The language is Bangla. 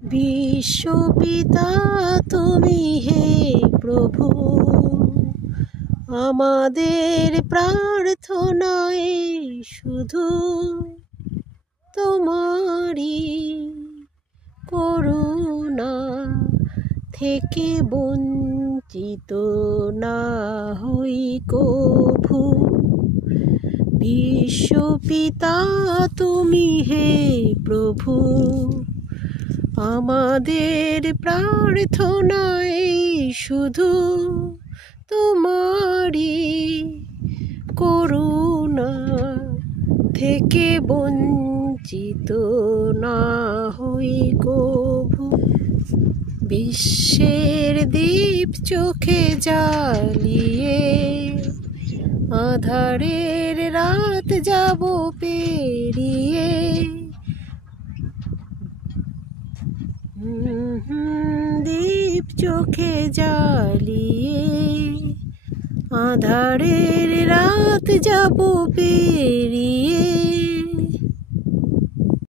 বিশ্বপিতা তুমি হে প্রভু, আমাদের প্রার্থনায় শুধু তোমারই করুণা থেকে বঞ্চিত না হই কভু। বিশ্বপিতা তুমি হে প্রভু, আমাদের প্রার্থনায় শুধু তোমারই করুণা থেকে বঞ্চিত না হই কভু। বিশ্বের দীপ চোখে জ্বালিয়ে আঁধারের রাত যাব পেরিয়ে, দীপ চোখে জ্বালিয়ে আঁধারের রাত যাব পেরিয়ে।